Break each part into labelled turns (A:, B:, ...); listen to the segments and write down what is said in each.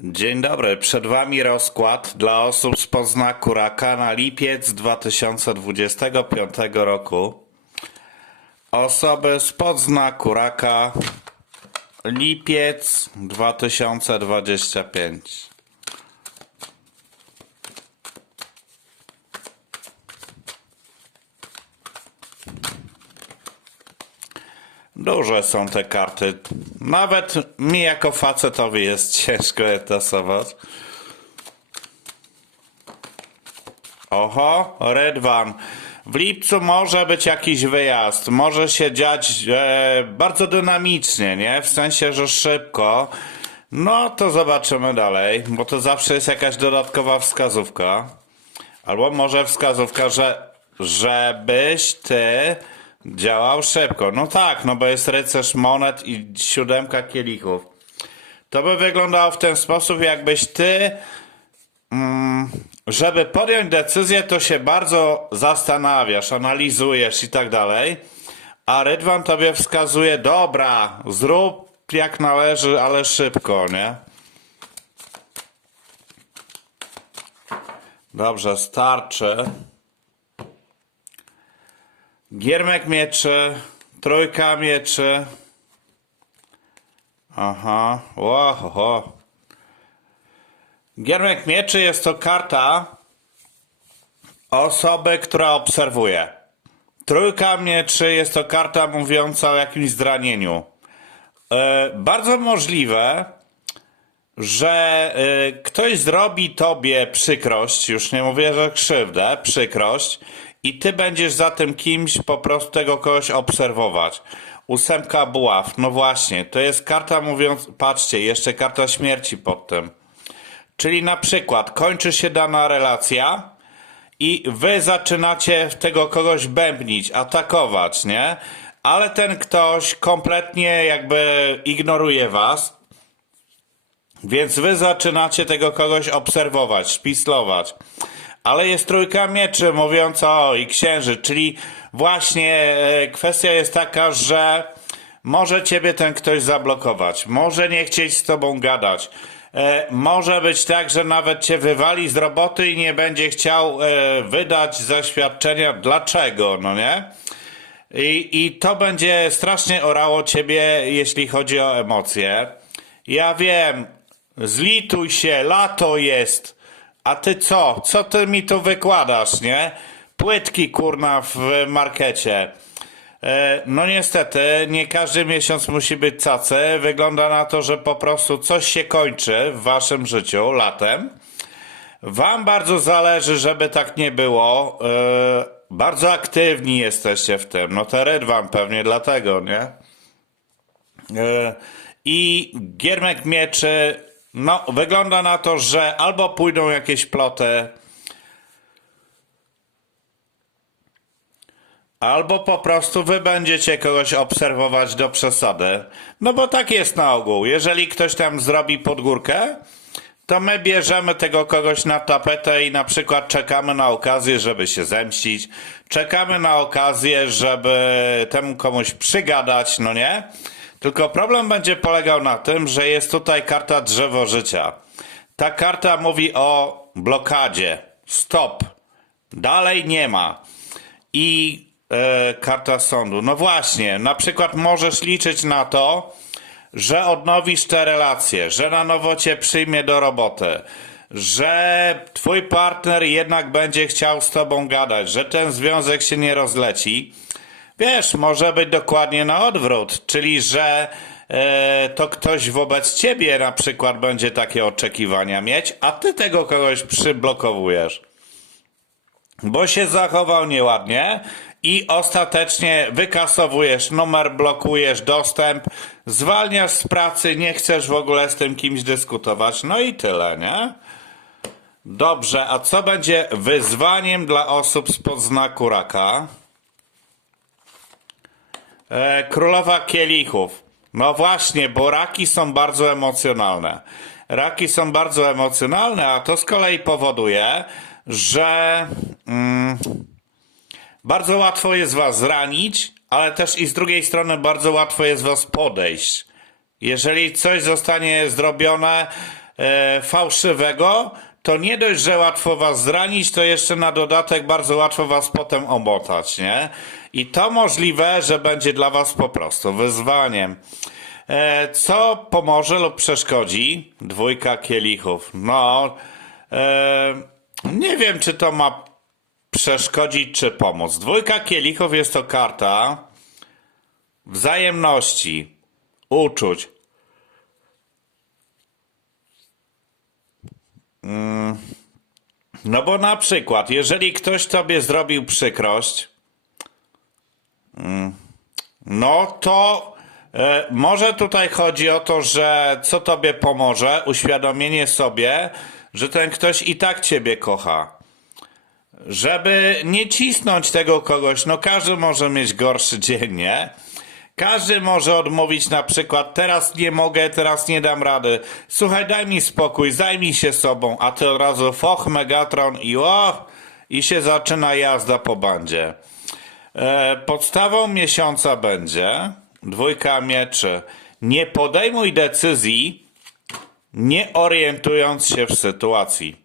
A: Dzień dobry, przed Wami rozkład dla osób z poznaku raka na lipiec 2025 roku. Osoby z podznaku raka lipiec 2025. Duże są te karty. Nawet mi jako facetowi jest ciężko je tasować. Oho, Red One. W lipcu może być jakiś wyjazd. Może się dziać e, bardzo dynamicznie, nie? W sensie, że szybko. No to zobaczymy dalej, bo to zawsze jest jakaś dodatkowa wskazówka. Albo może wskazówka, że żebyś ty działał szybko. No tak, no bo jest rycerz monet i siódemka kielichów. To by wyglądało w ten sposób, jakbyś ty, mm, żeby podjąć decyzję, to się bardzo zastanawiasz, analizujesz i tak dalej. A Rydwan tobie wskazuje, dobra, zrób jak należy, ale szybko, nie? Dobrze, starczy. Giermek mieczy, trójka mieczy. Aha, łoho. Giermek mieczy jest to karta osoby, która obserwuje. Trójka mieczy jest to karta mówiąca o jakimś zranieniu. E, bardzo możliwe, że e, ktoś zrobi tobie przykrość, już nie mówię, że krzywdę, przykrość, i ty będziesz za tym kimś po prostu tego kogoś obserwować. Ósemka buław, no właśnie, to jest karta mówiąc, patrzcie, jeszcze karta śmierci pod tym. Czyli na przykład kończy się dana relacja i wy zaczynacie tego kogoś bębnić, atakować, nie? Ale ten ktoś kompletnie jakby ignoruje was, więc wy zaczynacie tego kogoś obserwować, szpislować. Ale jest trójka mieczy mówiąca o i księży, czyli właśnie e, kwestia jest taka, że może ciebie ten ktoś zablokować, może nie chcieć z tobą gadać. E, może być tak, że nawet cię wywali z roboty i nie będzie chciał e, wydać zaświadczenia. Dlaczego, no nie? I, I to będzie strasznie orało ciebie, jeśli chodzi o emocje. Ja wiem, zlituj się, lato jest. A ty co? Co ty mi tu wykładasz, nie? Płytki kurna w markecie. E, No niestety, nie każdy miesiąc musi być cacy. Wygląda na to, że po prostu coś się kończy w waszym życiu latem. Wam bardzo zależy, żeby tak nie było. E, Bardzo aktywni jesteście w tym. No to Red wam pewnie dlatego, nie? E, I Giermek Mieczy, no wygląda na to, że albo pójdą jakieś ploty, albo po prostu wy będziecie kogoś obserwować do przesady. No bo tak jest na ogół. Jeżeli ktoś tam zrobi podgórkę, to my bierzemy tego kogoś na tapetę i na przykład czekamy na okazję, żeby się zemścić. Czekamy na okazję, żeby temu komuś przygadać, no nie? Tylko problem będzie polegał na tym, że jest tutaj karta drzewo życia. Ta karta mówi o blokadzie. Stop. Dalej nie ma. I e, karta sądu. No właśnie, na przykład możesz liczyć na to, że odnowisz te relacje, że na nowo cię przyjmie do roboty, że twój partner jednak będzie chciał z tobą gadać, że ten związek się nie rozleci. Wiesz, może być dokładnie na odwrót, czyli że e, to ktoś wobec ciebie na przykład będzie takie oczekiwania mieć, a ty tego kogoś przyblokowujesz bo się zachował nieładnie i ostatecznie wykasowujesz numer, blokujesz dostęp, zwalniasz z pracy, nie chcesz w ogóle z tym kimś dyskutować, no i tyle, nie? Dobrze, a co będzie wyzwaniem dla osób z podznaku raka? E, Królowa Kielichów. No właśnie, bo raki są bardzo emocjonalne. Raki są bardzo emocjonalne, a to z kolei powoduje, że mm, bardzo łatwo jest was zranić, ale też i z drugiej strony bardzo łatwo jest was podejść. Jeżeli coś zostanie zrobione, e, fałszywego, to nie dość, że łatwo was zranić, to jeszcze na dodatek bardzo łatwo was potem omotać, nie? I to możliwe, że będzie dla was po prostu wyzwaniem. E, co pomoże lub przeszkodzi? Dwójka kielichów. No, e, nie wiem, czy to ma przeszkodzić, czy pomóc. Dwójka kielichów jest to karta wzajemności, uczuć. Mm, No bo na przykład, jeżeli ktoś tobie zrobił przykrość, no to e, może tutaj chodzi o to, że co tobie pomoże, uświadomienie sobie, że ten ktoś i tak ciebie kocha. Żeby nie cisnąć tego kogoś, no każdy może mieć gorszy dzień, nie? Każdy może odmówić na przykład, teraz nie mogę, teraz nie dam rady. Słuchaj, daj mi spokój, zajmij się sobą, a ty od razu foch, Megatron i o, i się zaczyna jazda po bandzie. E, podstawą miesiąca będzie dwójka mieczy. Nie podejmuj decyzji, nie orientując się w sytuacji.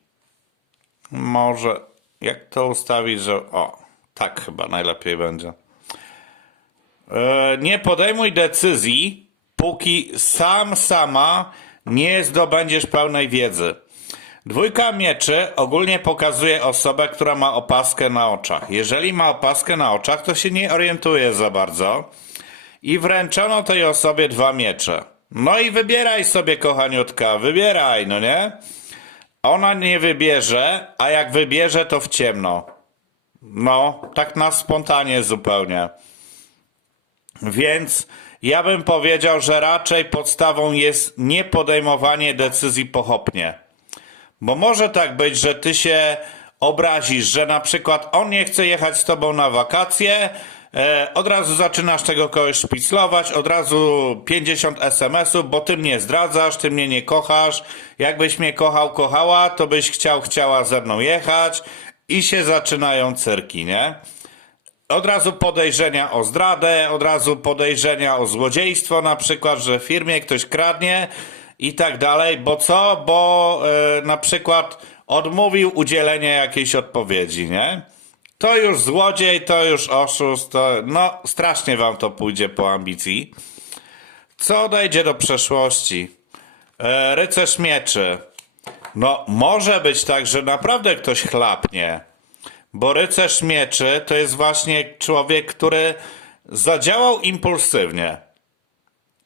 A: Może, jak to ustawić, że o, tak chyba najlepiej będzie. E, nie podejmuj decyzji, póki sam, sama nie zdobędziesz pełnej wiedzy. Dwójka mieczy ogólnie pokazuje osobę, która ma opaskę na oczach. Jeżeli ma opaskę na oczach, to się nie orientuje za bardzo. I wręczono tej osobie dwa miecze. No i wybieraj sobie, kochaniutka, wybieraj, no nie? Ona nie wybierze, a jak wybierze, to w ciemno. No, tak na spontanie zupełnie. Więc ja bym powiedział, że raczej podstawą jest nie podejmowanie decyzji pochopnie. Bo może tak być, że ty się obrazisz, że na przykład on nie chce jechać z tobą na wakacje, e, od razu zaczynasz tego kogoś szpiclować, od razu 50 SMS-ów, bo ty mnie zdradzasz, ty mnie nie kochasz. Jakbyś mnie kochał, kochała, to byś chciał, chciała ze mną jechać i się zaczynają cyrki, nie? od razu podejrzenia o zdradę, od razu podejrzenia o złodziejstwo, na przykład, że w firmie ktoś kradnie i tak dalej, bo co? Bo e, na przykład odmówił udzielenia jakiejś odpowiedzi, nie? To już złodziej, to już oszust, to no strasznie wam to pójdzie po ambicji. Co odejdzie do przeszłości? E, rycerz mieczy. No, może być tak, że naprawdę ktoś chlapnie. Bo rycerz mieczy to jest właśnie człowiek, który zadziałał impulsywnie.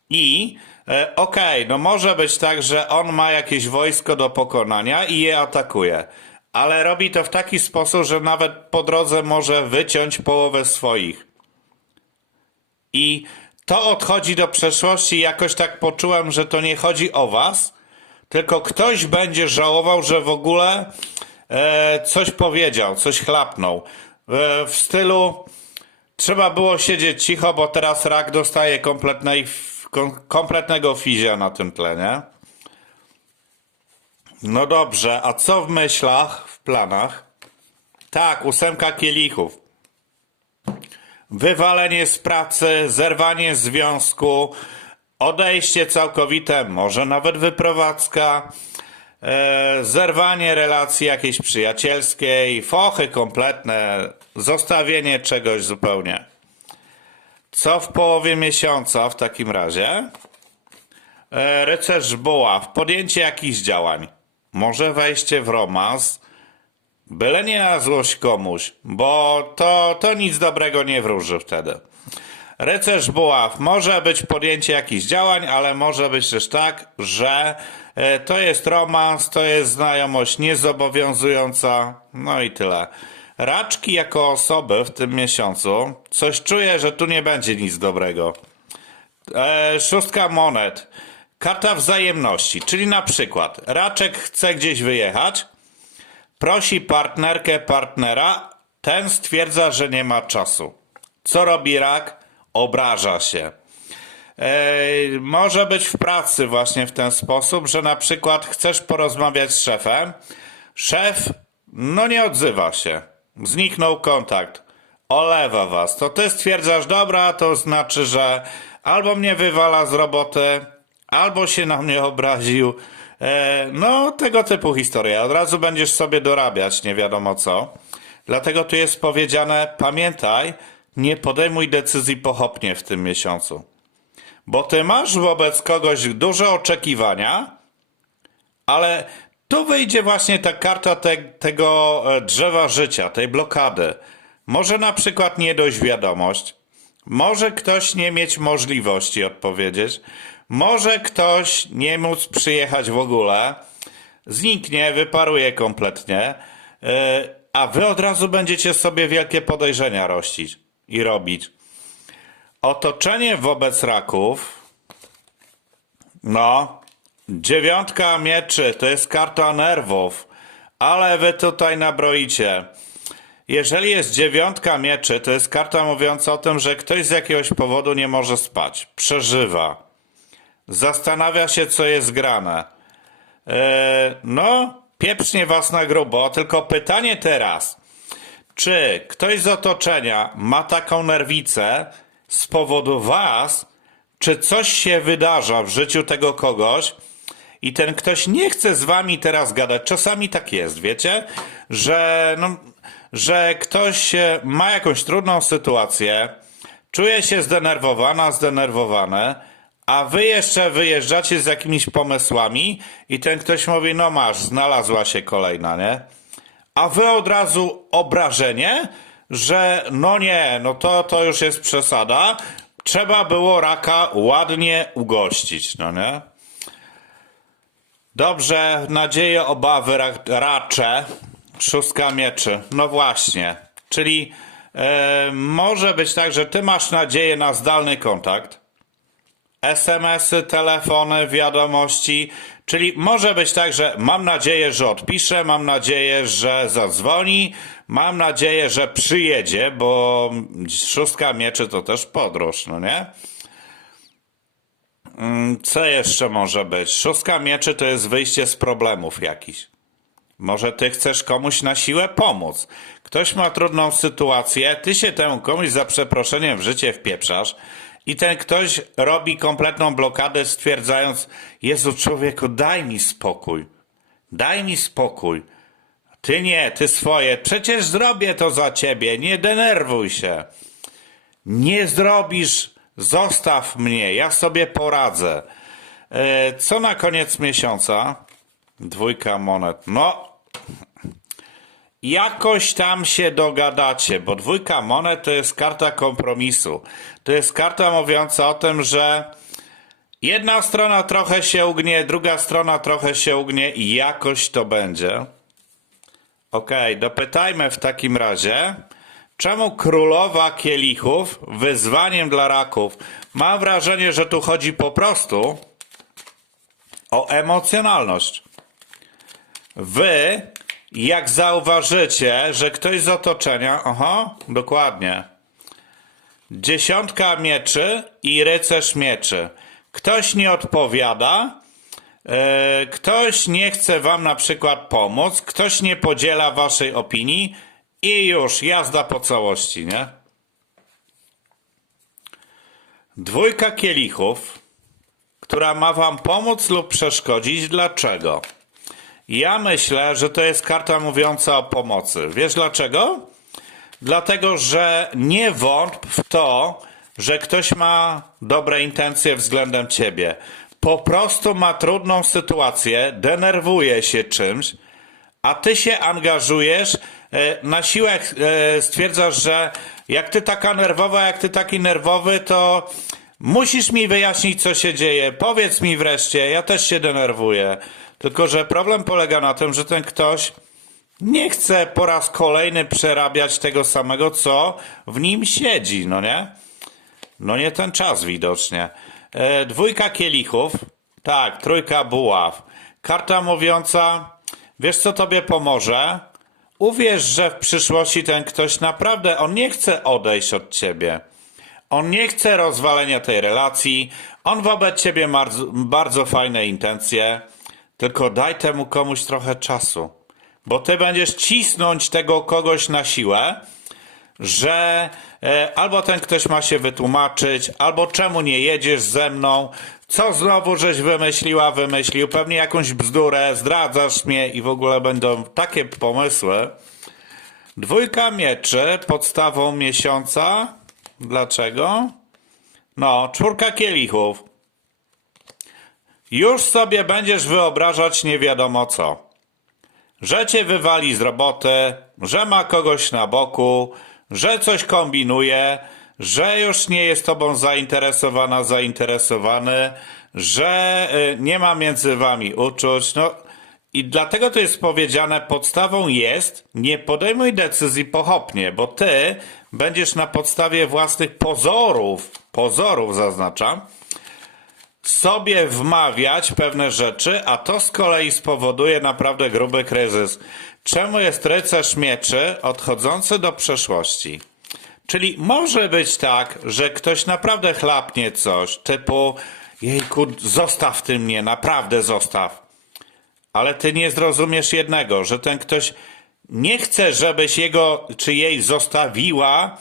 A: I e, okej, no może być tak, że on ma jakieś wojsko do pokonania i je atakuje. Ale robi to w taki sposób, że nawet po drodze może wyciąć połowę swoich. I to odchodzi do przeszłości. Jakoś tak poczułem, że to nie chodzi o was, tylko ktoś będzie żałował, że w ogóle e, coś powiedział, coś chlapnął. E, w stylu trzeba było siedzieć cicho, bo teraz rak dostaje kompletnej, kom, kompletnego fizia na tym tle, nie? No dobrze, a co w myślach, w planach? Tak, ósemka kielichów. Wywalenie z pracy, zerwanie związku, odejście całkowite, może nawet wyprowadzka, e, zerwanie relacji jakiejś przyjacielskiej, fochy kompletne, zostawienie czegoś zupełnie. Co w połowie miesiąca w takim razie? E, rycerz buław, podjęcie jakichś działań. Może wejście w romans, byle nie na złość komuś, bo to, to nic dobrego nie wróży wtedy. Rycerz buław, może być podjęcie jakichś działań, ale może być też tak, że e, to jest romans, to jest znajomość niezobowiązująca, no i tyle. Raczki jako osoby w tym miesiącu, coś czuję, że tu nie będzie nic dobrego. E, szóstka monet. Karta wzajemności, czyli na przykład Raczek chce gdzieś wyjechać, prosi partnerkę partnera, ten stwierdza, że nie ma czasu. Co robi rak? Obraża się. E, może być w pracy właśnie w ten sposób, że na przykład chcesz porozmawiać z szefem, szef no nie odzywa się, zniknął kontakt, olewa was, to ty stwierdzasz, dobra, to znaczy, że albo mnie wywala z roboty, albo się na mnie obraził, E, no, tego typu historia. Od razu będziesz sobie dorabiać, nie wiadomo co. Dlatego tu jest powiedziane, pamiętaj, nie podejmuj decyzji pochopnie w tym miesiącu. Bo ty masz wobec kogoś duże oczekiwania, ale tu wyjdzie właśnie ta karta te, tego e, drzewa życia, tej blokady. Może na przykład nie dojść wiadomość, może ktoś nie mieć możliwości odpowiedzieć, może ktoś nie móc przyjechać w ogóle, zniknie, wyparuje kompletnie, yy, a wy od razu będziecie sobie wielkie podejrzenia rościć i robić. Otoczenie wobec raków, no, dziewiątka mieczy to jest karta nerwów, ale wy tutaj nabroicie. Jeżeli jest dziewiątka mieczy, to jest karta mówiąca o tym, że ktoś z jakiegoś powodu nie może spać, przeżywa, zastanawia się, co jest grane. E, no, pieprznie was na grubo, tylko pytanie teraz, czy ktoś z otoczenia ma taką nerwicę z powodu was, czy coś się wydarza w życiu tego kogoś i ten ktoś nie chce z wami teraz gadać. Czasami tak jest, wiecie, że, no, że ktoś e, ma jakąś trudną sytuację, czuje się zdenerwowana, zdenerwowany, a wy jeszcze wyjeżdżacie z jakimiś pomysłami i ten ktoś mówi, no masz, znalazła się kolejna, nie? A wy od razu obrażenie, że no nie, no to, to już jest przesada, trzeba było raka ładnie ugościć, no nie? Dobrze, nadzieje, obawy, ra racze, szóstka mieczy, no właśnie, czyli e, może być tak, że ty masz nadzieję na zdalny kontakt, SMS-y, telefony, wiadomości, czyli może być tak, że mam nadzieję, że odpisze, mam nadzieję, że zadzwoni, mam nadzieję, że przyjedzie, bo szóstka mieczy to też podróż, no nie? Mm, Co jeszcze może być? Szóstka mieczy to jest wyjście z problemów jakiś. Może ty chcesz komuś na siłę pomóc. Ktoś ma trudną sytuację, ty się temu komuś za przeproszeniem w życie wpieprzasz i ten ktoś robi kompletną blokadę stwierdzając Jezu człowieku daj mi spokój. Daj mi spokój. Ty nie, ty swoje. Przecież zrobię to za ciebie. Nie denerwuj się. Nie zrobisz, zostaw mnie, ja sobie poradzę. E, Co na koniec miesiąca? Dwójka monet. No, jakoś tam się dogadacie, bo dwójka monet to jest karta kompromisu. To jest karta mówiąca o tym, że jedna strona trochę się ugnie, druga strona trochę się ugnie i jakoś to będzie. Okej, dopytajmy w takim razie, czemu królowa kielichów wyzwaniem dla raków? Mam wrażenie, że tu chodzi po prostu o emocjonalność. Wy, jak zauważycie, że ktoś z otoczenia, oho, dokładnie, dziesiątka mieczy i rycerz mieczy. Ktoś nie odpowiada, e, ktoś nie chce wam na przykład pomóc, ktoś nie podziela waszej opinii i już jazda po całości, nie? Dwójka kielichów, która ma wam pomóc lub przeszkodzić. Dlaczego? Ja myślę, że to jest karta mówiąca o pomocy. Wiesz dlaczego? Dlatego, że nie wątp w to, że ktoś ma dobre intencje względem ciebie. Po prostu ma trudną sytuację, denerwuje się czymś, a ty się angażujesz, e, na siłę e, stwierdzasz, że jak ty taka nerwowa, jak ty taki nerwowy, to musisz mi wyjaśnić, co się dzieje. Powiedz mi wreszcie, ja też się denerwuję. Tylko, że problem polega na tym, że ten ktoś nie chce po raz kolejny przerabiać tego samego, co w nim siedzi, no nie? No nie ten czas widocznie. E, dwójka kielichów, tak, trójka buław. Karta mówiąca, wiesz co tobie pomoże? Uwierz, że w przyszłości ten ktoś naprawdę, on nie chce odejść od ciebie. On nie chce rozwalenia tej relacji, on wobec ciebie ma bardzo, fajne intencje, tylko daj temu komuś trochę czasu. Bo ty będziesz cisnąć tego kogoś na siłę, że e, albo ten ktoś ma się wytłumaczyć, albo czemu nie jedziesz ze mną, Co znowu żeś wymyśliła, wymyślił? Pewnie jakąś bzdurę, zdradzasz mnie i w ogóle będą takie pomysły. Dwójka mieczy podstawą miesiąca. Dlaczego? No, czwórka kielichów. Już sobie będziesz wyobrażać nie wiadomo co. Że cię wywali z roboty, że ma kogoś na boku, że coś kombinuje, że już nie jest tobą zainteresowana, zainteresowany, że y, nie ma między wami uczuć. No i dlatego to jest powiedziane, podstawą jest, nie podejmuj decyzji pochopnie, bo ty będziesz na podstawie własnych pozorów, pozorów zaznaczam, sobie wmawiać pewne rzeczy, a to z kolei spowoduje naprawdę gruby kryzys. Czemu jest rycerz mieczy odchodzący do przeszłości? Czyli może być tak, że ktoś naprawdę chlapnie coś, typu jejku, zostaw ty mnie, naprawdę zostaw. Ale ty nie zrozumiesz jednego, że ten ktoś nie chce, żebyś jego czy jej zostawiła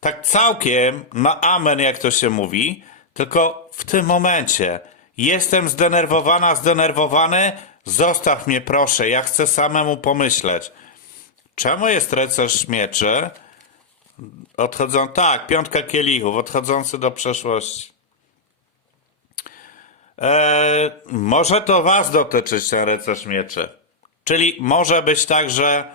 A: tak całkiem na amen, jak to się mówi, tylko w tym momencie jestem zdenerwowana, zdenerwowany, zostaw mnie proszę, ja chcę samemu pomyśleć. Czemu jest rycerz mieczy? Odchodzą, tak, piątka kielichów, odchodzący do przeszłości. Eee, może to was dotyczyć ten rycerz mieczy. Czyli może być tak, że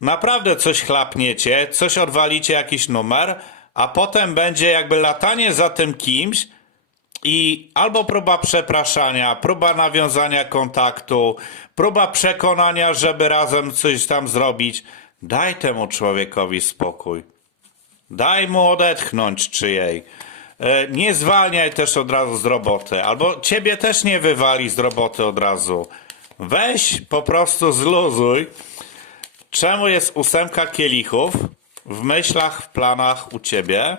A: naprawdę coś chlapniecie, coś odwalicie, jakiś numer, a potem będzie jakby latanie za tym kimś i albo próba przepraszania, próba nawiązania kontaktu, próba przekonania, żeby razem coś tam zrobić. Daj temu człowiekowi spokój. Daj mu odetchnąć czy jej. E, Nie zwalniaj też od razu z roboty, albo ciebie też nie wywali z roboty od razu. Weź po prostu zluzuj. Czemu jest ósemka kielichów w myślach, w planach u ciebie?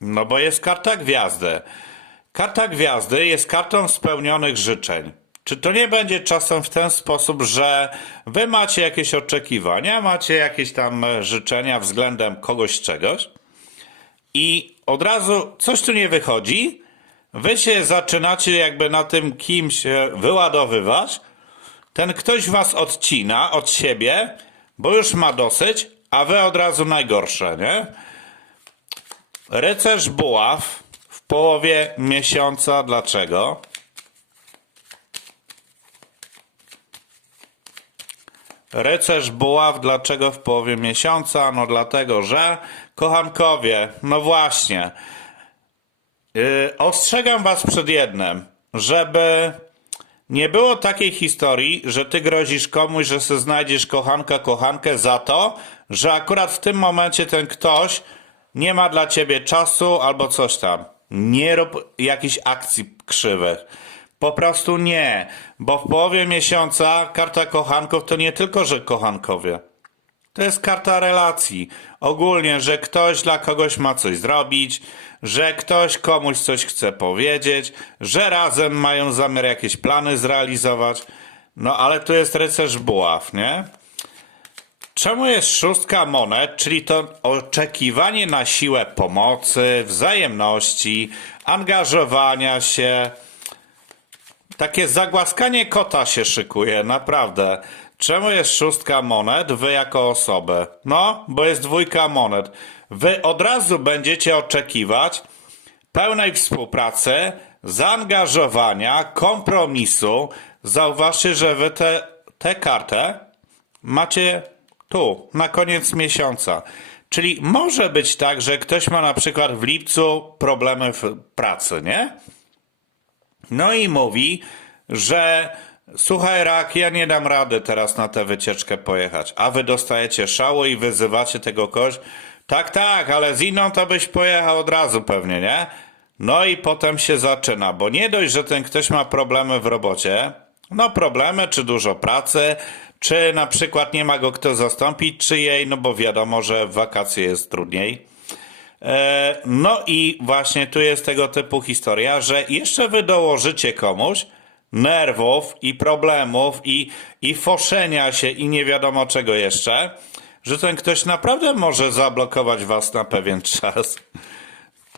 A: No bo jest karta gwiazdy. Karta gwiazdy jest kartą spełnionych życzeń. Czy to nie będzie czasem w ten sposób, że wy macie jakieś oczekiwania, macie jakieś tam e, życzenia względem kogoś, czegoś i od razu coś tu nie wychodzi, wy się zaczynacie jakby na tym kimś e, wyładowywać, ten ktoś was odcina od siebie, bo już ma dosyć, a wy od razu najgorsze, nie? Rycerz buław w połowie miesiąca. Dlaczego? Rycerz buław, dlaczego w połowie miesiąca? No dlatego, że kochankowie, no właśnie. Yy, ostrzegam was przed jednym, żeby nie było takiej historii, że ty grozisz komuś, że se znajdziesz kochanka, kochankę za to, że akurat w tym momencie ten ktoś nie ma dla ciebie czasu albo coś tam. Nie rób jakichś akcji krzywych. Po prostu nie, bo w połowie miesiąca karta kochanków to nie tylko, że kochankowie. To jest karta relacji. Ogólnie, że ktoś dla kogoś ma coś zrobić, że ktoś komuś coś chce powiedzieć, że razem mają zamiar jakieś plany zrealizować. No ale tu jest rycerz buław, nie? Czemu jest szóstka monet, czyli to oczekiwanie na siłę pomocy, wzajemności, angażowania się, takie zagłaskanie kota się szykuje, naprawdę. Czemu jest szóstka monet, wy jako osobę? No, bo jest dwójka monet. Wy od razu będziecie oczekiwać pełnej współpracy, zaangażowania, kompromisu. Zauważcie, że wy tę te, kartę macie tu, na koniec miesiąca. Czyli może być tak, że ktoś ma na przykład w lipcu problemy w pracy, nie? No i mówi, że słuchaj rak, ja nie dam rady teraz na tę wycieczkę pojechać. A wy dostajecie szału i wyzywacie tego kogoś. Tak, tak, ale z inną to byś pojechał od razu pewnie, nie? No i potem się zaczyna, bo nie dość, że ten ktoś ma problemy w robocie, no problemy, czy dużo pracy, czy na przykład nie ma go kto zastąpić, czy jej, no bo wiadomo, że w wakacje jest trudniej. E, No i właśnie tu jest tego typu historia, że jeszcze wy dołożycie komuś nerwów i problemów i, i foszenia się i nie wiadomo czego jeszcze, że ten ktoś naprawdę może zablokować was na pewien czas.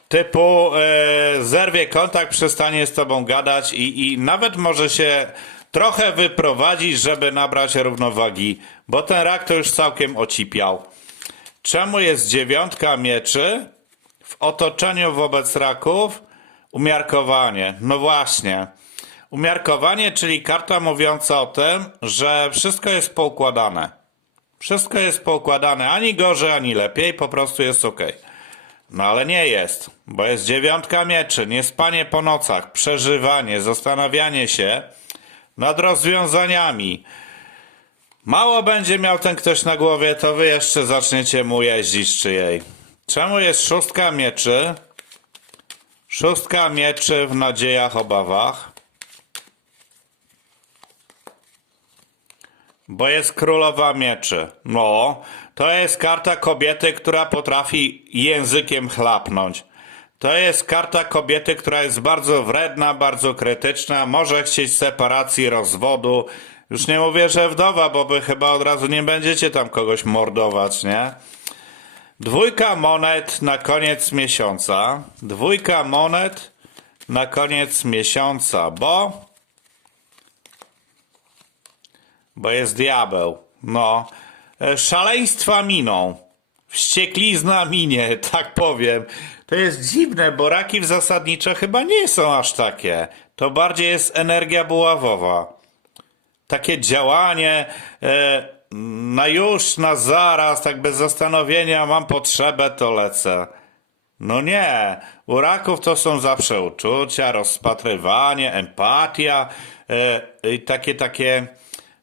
A: typu e, zerwie kontakt, przestanie z tobą gadać i, i nawet może się trochę wyprowadzić, żeby nabrać równowagi, bo ten rak to już całkiem ocipiał. Czemu jest dziewiątka mieczy w otoczeniu wobec raków? Umiarkowanie. No właśnie. Umiarkowanie, czyli karta mówiąca o tym, że wszystko jest poukładane. Wszystko jest poukładane, ani gorzej, ani lepiej, po prostu jest ok. No ale nie jest, bo jest dziewiątka mieczy, niespanie po nocach, przeżywanie, zastanawianie się nad rozwiązaniami. Mało będzie miał ten ktoś na głowie, to wy jeszcze zaczniecie mu jeździć czy jej. Czemu jest szóstka mieczy? Szóstka mieczy w nadziejach, obawach. Bo jest królowa mieczy. No, to jest karta kobiety, która potrafi językiem chlapnąć. To jest karta kobiety, która jest bardzo wredna, bardzo krytyczna, może chcieć separacji, rozwodu. Już nie mówię, że wdowa, bo wy chyba od razu nie będziecie tam kogoś mordować, nie? Dwójka monet na koniec miesiąca. Dwójka monet na koniec miesiąca, bo bo jest diabeł. No, E, szaleństwa miną. Wścieklizna minie, tak powiem. To jest dziwne, bo raki w chyba nie są aż takie. To bardziej jest energia buławowa. Takie działanie e, na już, na zaraz, tak bez zastanowienia, mam potrzebę, to lecę. No nie, u raków to są zawsze uczucia, rozpatrywanie, empatia, e, i takie, takie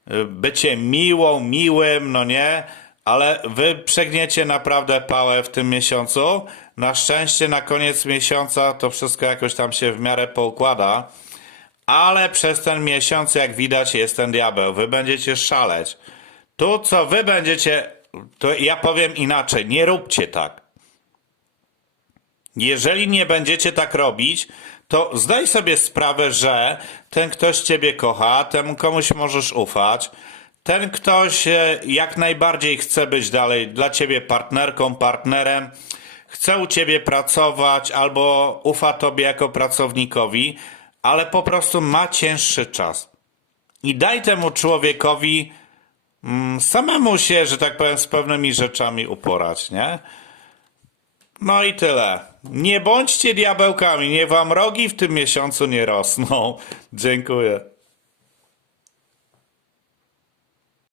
A: e, bycie miłą, miłym, no nie, ale wy przegniecie naprawdę pałę w tym miesiącu. Na szczęście na koniec miesiąca to wszystko jakoś tam się w miarę poukłada, ale przez ten miesiąc, jak widać, jest ten diabeł. Wy będziecie szaleć. Tu, co wy będziecie, to ja powiem inaczej, nie róbcie tak. Jeżeli nie będziecie tak robić, to zdaj sobie sprawę, że ten ktoś ciebie kocha, temu komuś możesz ufać. Ten ktoś e, jak najbardziej chce być dalej dla ciebie partnerką, partnerem, chce u ciebie pracować albo ufa tobie jako pracownikowi, ale po prostu ma cięższy czas. I daj temu człowiekowi mm, samemu się, że tak powiem, z pewnymi rzeczami uporać, nie? No i tyle. Nie bądźcie diabełkami, nie wam rogi w tym miesiącu nie rosną. Dziękuję.